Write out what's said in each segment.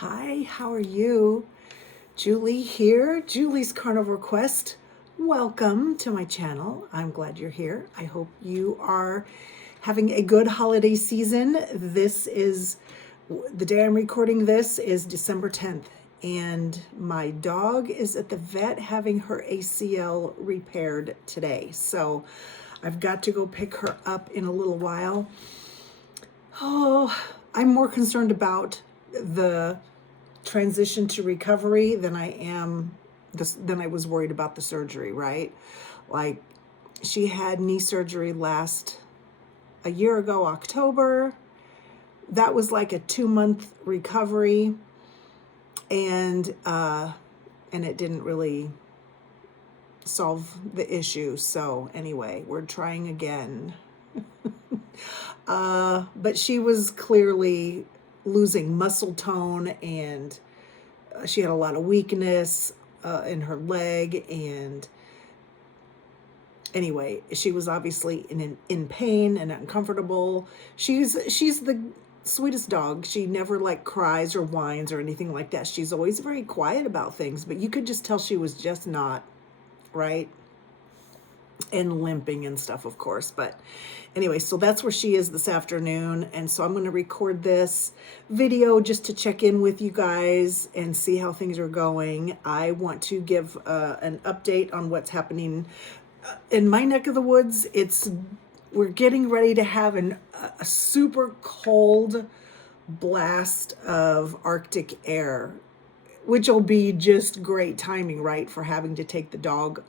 Hi, how are you? Julie here, Julie's Carnivore Quest. Welcome to my channel. I'm glad you're here. I hope you are having a good holiday season. This is the day I'm recording this is December 10th, and my dog is at the vet having her ACL repaired today. So I've got to go pick her up in a little while. Oh, I'm more concerned about the transition to recovery than I was worried about the surgery, right? Like, she had knee surgery a year ago, October. That was like a 2-month recovery, and it didn't really solve the issue. So anyway, we're trying again. But she was clearly losing muscle tone, and she had a lot of weakness in her leg. And anyway, she was obviously in pain and uncomfortable. She's the sweetest dog. She never like cries or whines or anything like that. She's always very quiet about things, but you could just tell she was just not right, and limping and stuff, of course. But anyway, so that's where she is this afternoon. And so I'm going to record this video just to check in with you guys and see how things are going. I want to give an update on what's happening in my neck of the woods. We're getting ready to have a super cold blast of Arctic air, which will be just great timing, right, for having to take the dog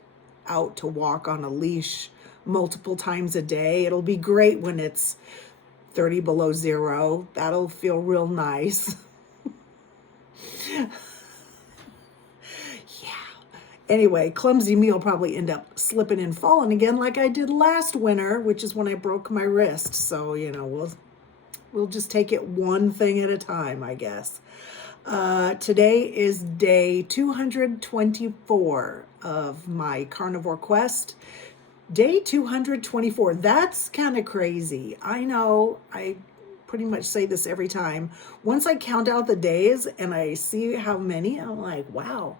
out to walk on a leash multiple times a day. It'll be great when it's 30 below zero. That'll feel real nice. Yeah. Anyway, clumsy me will probably end up slipping and falling again like I did last winter, which is when I broke my wrist. So, we'll just take it one thing at a time, I guess. Today is day 224 of my carnivore quest. Day 224. That's kind of crazy. I know I pretty much say this every time. Once I count out the days and I see how many, I'm like, wow.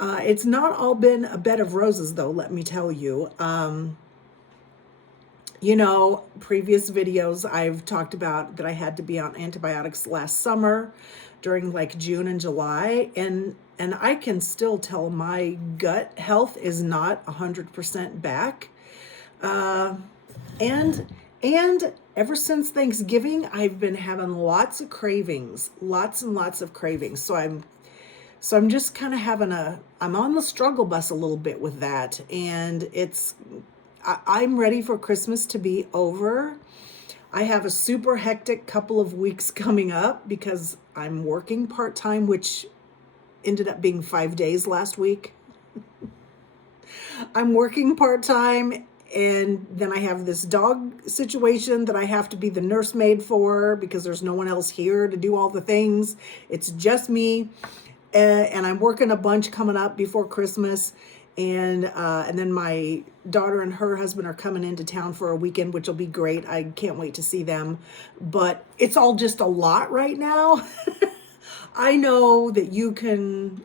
It's not all been a bed of roses, though, let me tell you. Previous videos I've talked about that I had to be on antibiotics last summer during like June and July, and I can still tell my gut health is not 100% back. And ever since Thanksgiving, I've been having lots of cravings, lots and lots of cravings. So I'm just kind of I'm on the struggle bus a little bit with that, and I'm ready for Christmas to be over. I have a super hectic couple of weeks coming up because I'm working part-time, which ended up being 5 days last week. I'm working part-time, and then I have this dog situation that I have to be the nursemaid for because there's no one else here to do all the things. It's just me, and I'm working a bunch coming up before Christmas. And then my daughter and her husband are coming into town for a weekend, which will be great. I can't wait to see them. But it's all just a lot right now. I know that you can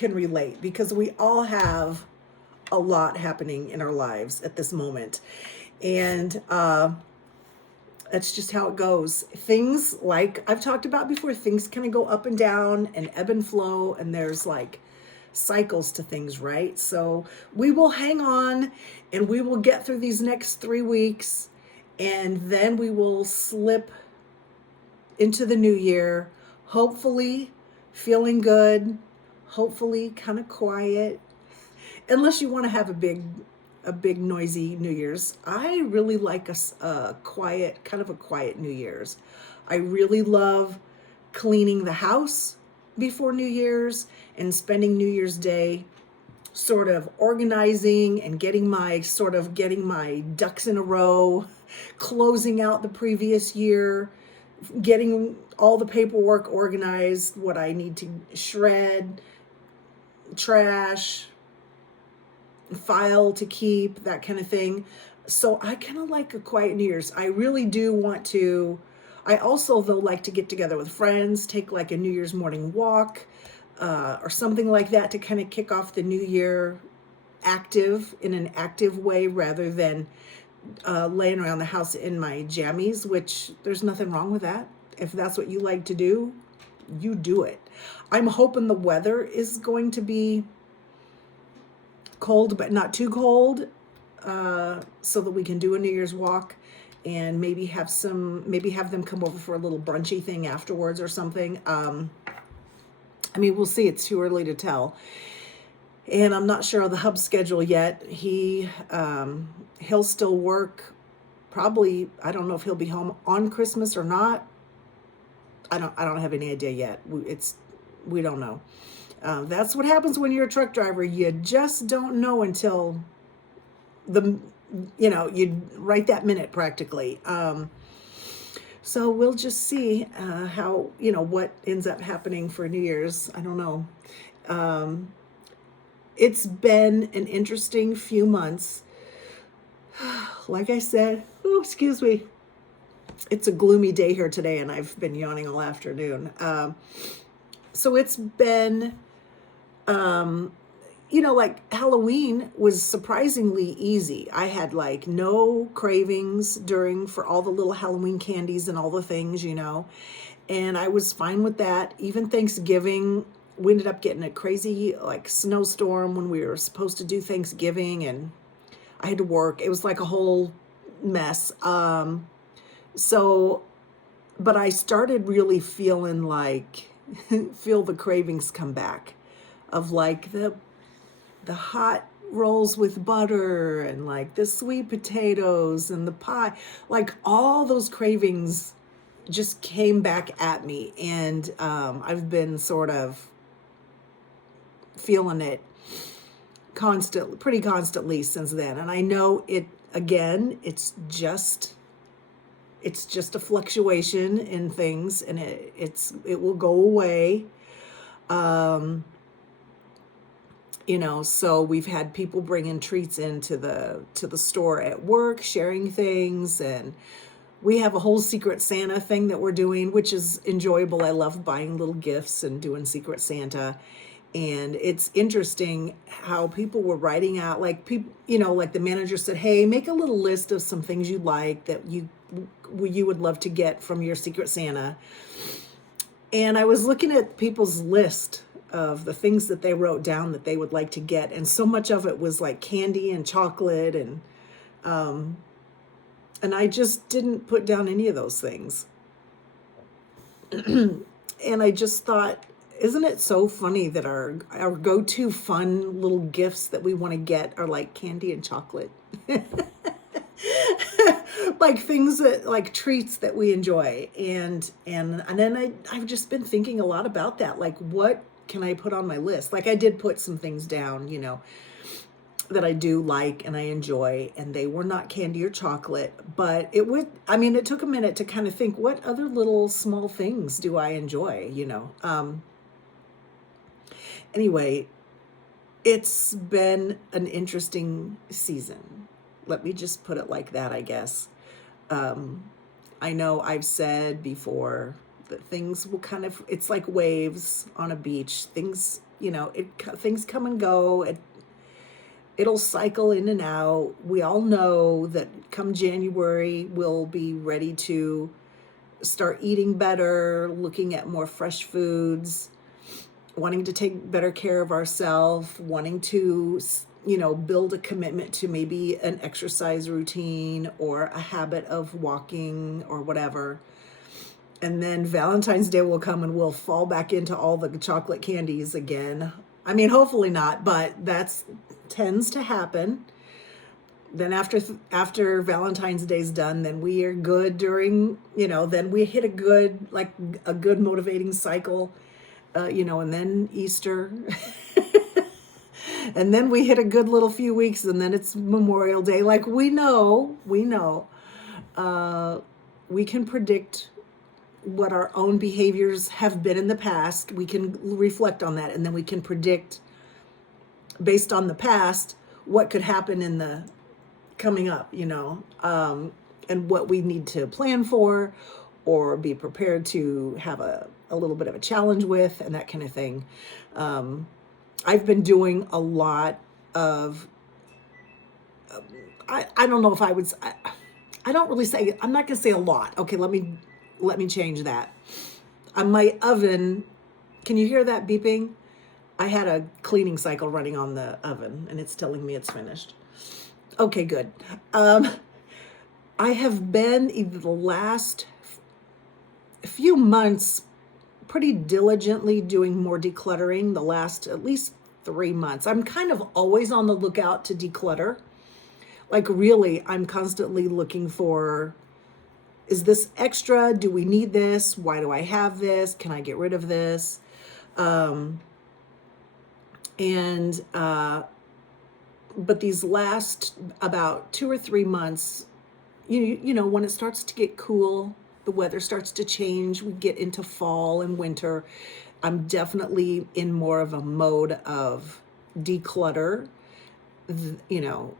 relate because we all have a lot happening in our lives at this moment. And that's just how it goes. Things, like I've talked about before, things kind of go up and down and ebb and flow, and there's like cycles to things, right? So we will hang on and we will get through these next 3 weeks, and then we will slip into the new year, hopefully feeling good, hopefully kind of quiet, unless you want to have a big noisy New Year's. I really like a quiet, kind of a quiet New Year's. I really love cleaning the house before New Year's and spending New Year's Day sort of organizing and getting my ducks in a row, closing out the previous year, getting all the paperwork organized, what I need to shred, trash, file to keep, that kind of thing. So I kind of like a quiet New Year's. I really do want to. I also, though, like to get together with friends, take like a New Year's morning walk, or something like that to kind of kick off the new year active in an active way rather than laying around the house in my jammies, which there's nothing wrong with that. If that's what you like to do, you do it. I'm hoping the weather is going to be cold, but not too cold, so that we can do a New Year's walk and maybe have them come over for a little brunchy thing afterwards or something. I mean, we'll see. It's too early to tell. And I'm not sure of the hub's schedule yet. He'll still work. Probably, I don't know if he'll be home on Christmas or not. I don't have any idea yet. We don't know. That's what happens when you're a truck driver. You just don't know until you right that minute practically. So we'll just see how, what ends up happening for New Year's. I don't know. It's been an interesting few months. Like I said, excuse me. It's a gloomy day here today, and I've been yawning all afternoon. So it's been, like Halloween was surprisingly easy. I had like no cravings for all the little Halloween candies and all the things, and I was fine with that. Even Thanksgiving, we ended up getting a crazy like snowstorm when we were supposed to do Thanksgiving, and I had to work. It was like a whole mess. But I started really feeling like, feel the cravings come back of like the hot rolls with butter and like the sweet potatoes and the pie, like all those cravings just came back at me. And I've been sort of feeling it pretty constantly since then. And I know it's just a fluctuation in things, and it will go away. So we've had people bringing treats into the store at work, sharing things, and we have a whole Secret Santa thing that we're doing, which is enjoyable. I love buying little gifts and doing Secret Santa. And it's interesting how people were writing out, like people, like the manager said, hey, make a little list of some things you like that you would love to get from your Secret Santa. And I was looking at people's list of the things that they wrote down that they would like to get. And so much of it was like candy and chocolate. And I just didn't put down any of those things. And I just thought, isn't it so funny that our go-to fun little gifts that we want to get are like candy and chocolate? Like things that, like treats that we enjoy. And then I've just been thinking a lot about that. Like, what can I put on my list? Like I did put some things down, that I do like and I enjoy, and they were not candy or chocolate, but it took a minute to kind of think, what other little small things do I enjoy, Anyway, it's been an interesting season. Let me just put it like that, I guess. I know I've said before that things will it's like waves on a beach. Things, things come and go. It'll cycle in and out. We all know that come January, we'll be ready to start eating better, looking at more fresh foods, wanting to take better care of ourselves, wanting to, build a commitment to maybe an exercise routine or a habit of walking or whatever. And then Valentine's Day will come and we'll fall back into all the chocolate candies again. I mean, hopefully not, but that's tends to happen. Then after Valentine's Day's done, then we are good during, then we hit a good motivating cycle, and then Easter. And then we hit a good little few weeks, and then it's Memorial Day. Like we know, we can predict what our own behaviors have been in the past. We can reflect on that, and then we can predict based on the past what could happen in the coming up, and what we need to plan for, or be prepared to have a little bit of a challenge with, and that kind of thing. I've been doing a lot of, I don't know if I would, I don't really say, I'm not going to say a lot. Okay, let me change that. On my oven, can you hear that beeping? I had a cleaning cycle running on the oven and it's telling me it's finished. Okay, good. I have been either the last few months pretty diligently doing more decluttering, the last at least 3 months. I'm kind of always on the lookout to declutter. Like, really, I'm constantly looking for, is this extra? Do we need this? Why do I have this? Can I get rid of this? But these last about 2 or 3 months, you know, when it starts to get cool, the weather starts to change, we get into fall and winter, I'm definitely in more of a mode of declutter, you know,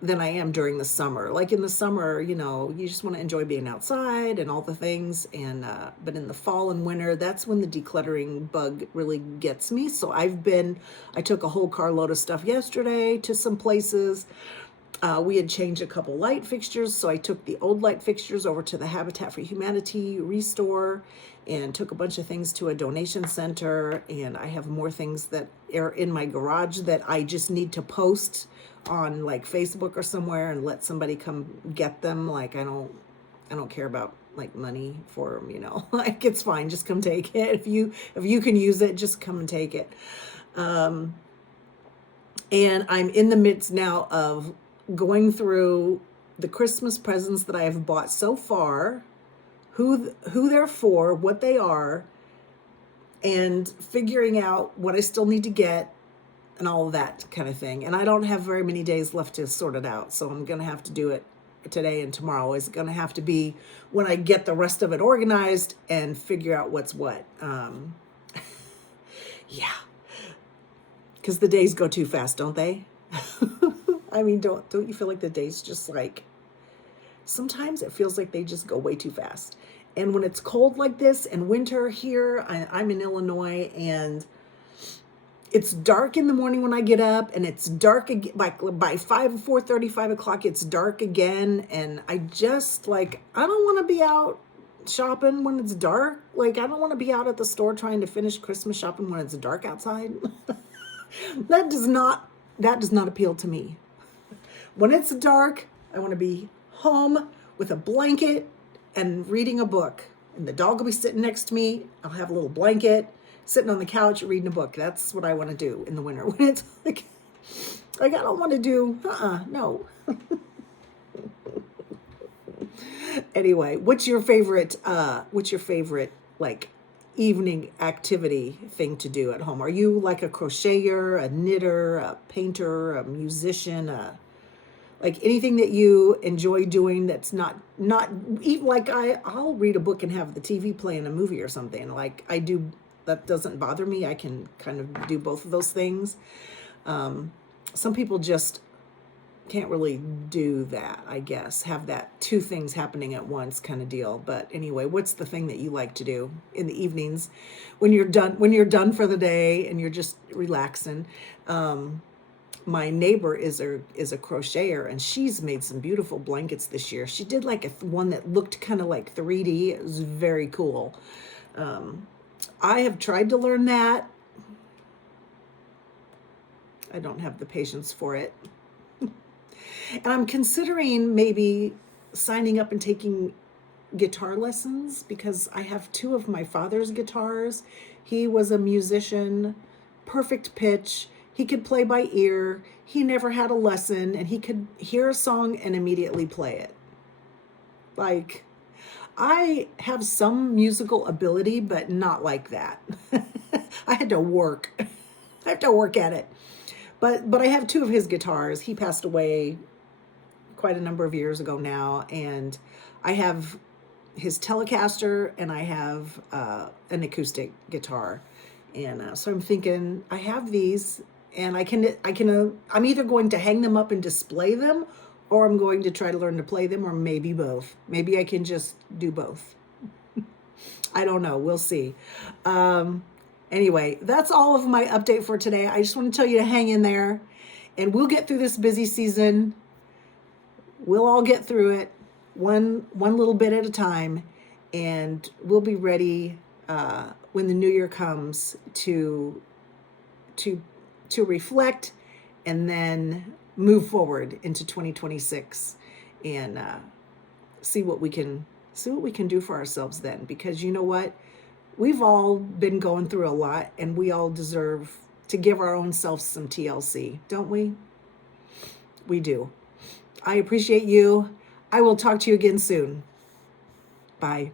than I am during the summer. Like in the summer, you know, you just want to enjoy being outside and all the things. And, but in the fall and winter, that's when the decluttering bug really gets me. So I took a whole carload of stuff yesterday to some places. We had changed a couple light fixtures, so I took the old light fixtures over to the Habitat for Humanity restore and took a bunch of things to a donation center, and I have more things that are in my garage that I just need to post on like Facebook or somewhere and let somebody come get them. Like I don't care about like money for them, you know. Like it's fine, just come take it. If you can use it, just come and take it. And I'm in the midst now of going through the Christmas presents that I have bought so far, who they're for, what they are, and figuring out what I still need to get and all of that kind of thing. And I don't have very many days left to sort it out, so I'm going to have to do it today and tomorrow. Is going to have to be when I get the rest of it organized and figure out what's what. Yeah. Because the days go too fast, don't they? I mean, don't you feel like the days just like, sometimes it feels like they just go way too fast. And when it's cold like this and winter here, I'm in Illinois, and it's dark in the morning when I get up, and it's dark again by 4:30, 5 o'clock, it's dark again. And I just like, I don't want to be out shopping when it's dark. Like, I don't want to be out at the store trying to finish Christmas shopping when it's dark outside. That does not appeal to me. When it's dark, I want to be home with a blanket and reading a book. And the dog will be sitting next to me. I'll have a little blanket, sitting on the couch reading a book. That's what I want to do in the winter. When it's like I don't want to do, no. Anyway, what's your favorite like evening activity thing to do at home? Are you like a crocheter, a knitter, a painter, a musician, like anything that you enjoy doing that's not like I'll read a book and have the TV playing a movie or something. Like I do, that doesn't bother me. I can kind of do both of those things. Some people just can't really do that, I guess, have that two things happening at once kind of deal. But anyway, what's the thing that you like to do in the evenings when you're done for the day and you're just relaxing? My neighbor is a crocheter, and she's made some beautiful blankets this year. She did like one that looked kind of like 3D. It was very cool. I have tried to learn that. I don't have the patience for it. And I'm considering maybe signing up and taking guitar lessons, because I have two of my father's guitars. He was a musician, perfect pitch. He could play by ear. He never had a lesson, and he could hear a song and immediately play it. Like, I have some musical ability, but not like that. I had to work. I have to work at it. But I have two of his guitars. He passed away quite a number of years ago now, and I have his Telecaster and I have an acoustic guitar. And so I'm thinking, I have these, and I'm either going to hang them up and display them, or I'm going to try to learn to play them, or maybe both. Maybe I can just do both. I don't know. We'll see. Um, anyway, that's all of my update for today. I just want to tell you to hang in there, and we'll get through this busy season. We'll all get through it, one little bit at a time, and we'll be ready when the new year comes to to reflect and then move forward into 2026 and see what we can do for ourselves then, because you know what, we've all been going through a lot and we all deserve to give our own selves some TLC, don't we? We do. I appreciate you. I will talk to you again soon. Bye.